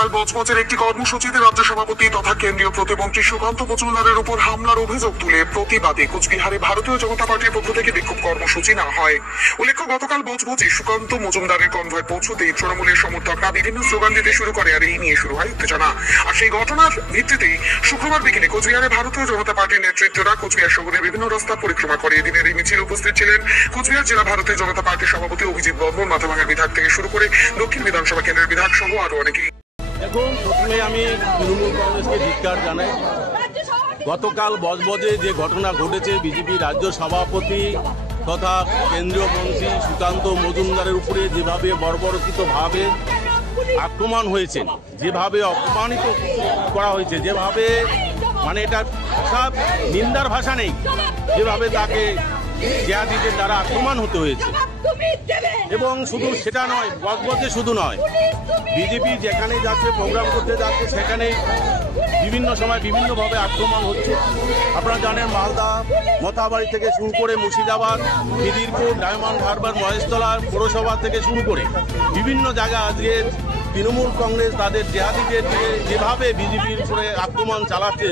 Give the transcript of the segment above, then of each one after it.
গতকাল বজবজের একটি কর্মসূচিতে রাজ্য সভাপতি তথা কেন্দ্রীয় প্রতিমন্ত্রী সুকান্ত মজুমদারের উপর হামলার অভিযোগ তুলে প্রতিবাদে কোচবিহারে ভারতীয় জনতা পার্টির পক্ষ থেকে বিক্ষোভ কর্মসূচি নেওয়া হয়। উল্লেখ্য, গতকাল বজবজে সুকান্ত মজুমদারের কনভয় পৌঁছতেই তৃণমূলের সমর্থকরা বিভিন্ন স্লোগান দিতে শুরু করে, আর এই নিয়ে শুরু হয় উত্তেজনা। আর সেই ঘটনার ভিত্তিতেই শুক্রবার বিকেলে কোচবিহারে ভারতীয় জনতা পার্টির নেতৃত্বরা কোচবিহার শহরের বিভিন্ন রাস্তা পরিক্রমা করে। এদিনের এই মিছিলে উপস্থিত ছিলেন কোচবিহার জেলা ভারতীয় জনতা পার্টির সভাপতি অভিজিৎ বর্মন, মাথাভাঙার বিধায়ক থেকে শুরু করে দক্ষিণ বিধানসভা কেন্দ্রের বিধায়ক সহ আরো অনেকেই। দেখুন, প্রথমে আমি তৃণমূল কংগ্রেসকে ধিক্কার জানাই। গতকাল বজবজে যে ঘটনা ঘটেছে, বিজেপি রাজ্য সভাপতি তথা কেন্দ্রীয় মন্ত্রী সুকান্ত মজুমদারের উপরে যেভাবে বর্বরচিতভাবে আক্রমণ হয়েছে, যেভাবে অপমানিত করা হয়েছে, যেভাবে এটা সব নিন্দার ভাষা নেই, যেভাবে তাকে জিহাদিদের দ্বারা আক্রমণ হতে হয়েছে। এবং শুধু সেটা নয়, বজবজে শুধু নয়, বিজেপি যেখানে যাচ্ছে, প্রোগ্রাম করতে যাচ্ছে, সেখানে বিভিন্ন সময় বিভিন্নভাবে আক্রমণ হচ্ছে। আপনারা জানেন, মালদা মথাবাড়ি থেকে শুরু করে মুর্শিদাবাদ, খিদিরপুর, ডায়মন্ড হারবার, মহেশতলা পৌরসভা থেকে শুরু করে বিভিন্ন জায়গা আজকে তৃণমূল কংগ্রেস তাদের জিহাদিদের যেভাবে বিজেপির উপরে আক্রমণ চালাচ্ছে,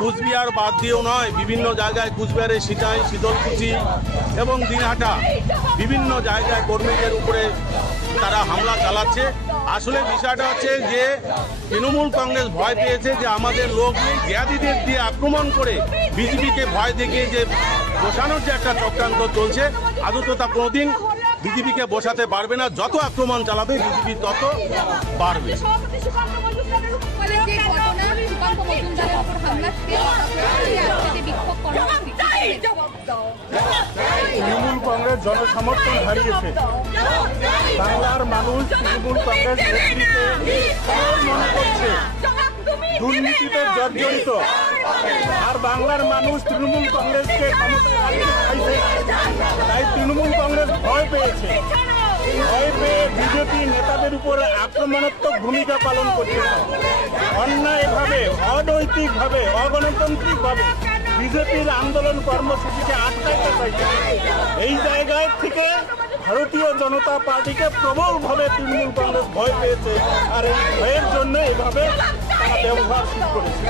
কুচবিহার বাদ দিয়েও নয়, বিভিন্ন জায়গায় কুচবিহারের সিটাই, শীতলকুচি এবং দিনহাটা বিভিন্ন জায়গায় কর্মীদের উপরে তারা হামলা চালাচ্ছে। আসলে বিষয়টা হচ্ছে যে তৃণমূল কংগ্রেস ভয় পেয়েছে যে আমাদের লোক জিহাদিদের দিয়ে আক্রমণ করে বিজেপিকে ভয় দেখিয়ে যে বসানোর যে একটা চক্রান্ত চলছে, আদৌ তা কোনোদিন বিজেপিকে বসাতে পারবে না। যত আক্রমণ চালাবে বিজেপি তত বাড়বে। তৃণমূল কংগ্রেস জনসমর্থন হারিয়েছে। বাংলার মানুষ তৃণমূল কংগ্রেস নেতৃত্বে মনে করছে দুর্নীতিতে জর্জরিত, আর বাংলার মানুষ তৃণমূল কংগ্রেসকে ক্ষমতায় চাইছে। তাই তৃণমূল কংগ্রেস ভয় পেয়েছে। ভয় পেয়ে বিজেপি নেতাদের উপর আক্রমণাত্মক ভূমিকা পালন করছে। অন্যায়ভাবে, অনৈতিকভাবে, অগণতান্ত্রিকভাবে বিজেপির আন্দোলন কর্মসূচিকে আটকাইতে চাইছে। এই জায়গায় থেকে ভারতীয় জনতা পার্টিকে প্রবলভাবে তৃণমূল কংগ্রেস ভয় পেয়েছে, আর এই ভয়ের জন্য এভাবে তারা ব্যবহার শুরু করেছে।